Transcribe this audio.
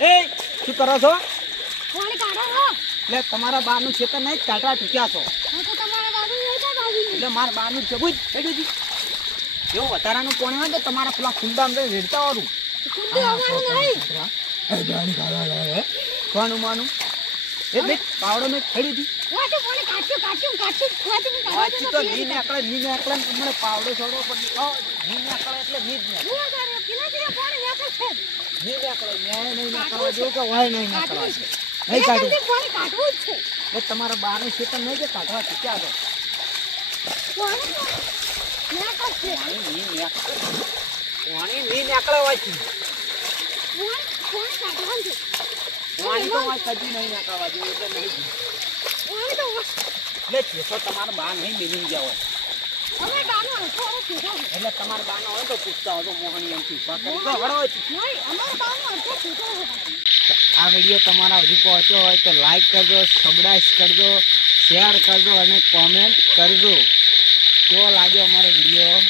એ શું કરો છો? કોણ કાઢો છો? એટલે તમારા બાનું ખેતર નહીં કાઢવા ચૂક્યા છો હું તો તમારા બાજુ રહેતા બાજુ એટલે મારા બાનું છે બુજ હેડુજી એવું વધારાનું કોણ હોય તો તમારા પેલા ખુંડામ તો રેડતા વાળું કુંડી આવવાનું નહીં. કોનું માનું એ બેટ પાવડો મેં હેડુજી વા તો કોણ કાઢ્યું વાંચી તો ની નીકળે તમને પાવડો છોડવો પડે ની નીકળે એટલે ની જ નીકળે હું કરે પેલા જે કોણ નેકળ છે ની નીકળે ન્યાય નહીં નીકળવા જેવું કે વાય નહીં નીકળવા છે નહીં એ કાઢું કંઈ કોણ કાઢવું જ છે. એ તમારા બાનું ખેતર નહીં કે કાઢવા ચૂક્યા છો કોણ નેકળ છે. પાણી ની નીકળે વાંચી કોણ કાઢવાનું છે. પાણી તો વાંચ કદી નહીં નીકળવા જેવું એટલે નહીં કોણ તો એટલે કેસો તમારા બા નહીં મિલી ગયા હોય હવે બાનો હરખો કીધો એટલે તમારા બાનો હોય તો પૂછતા હોય તો મોહની એમથી પકડી તો હળો નહીં અમાર બાનો હરખો કીધો આ વિડીયો તમારા હજુ પહોંચ્યો હોય તો લાઈક કરજો સબસ્ક્રાઇબ કરજો શેર કરજો અને કોમેન્ટ કરજો કેવો લાગ્યો અમારો વિડીયો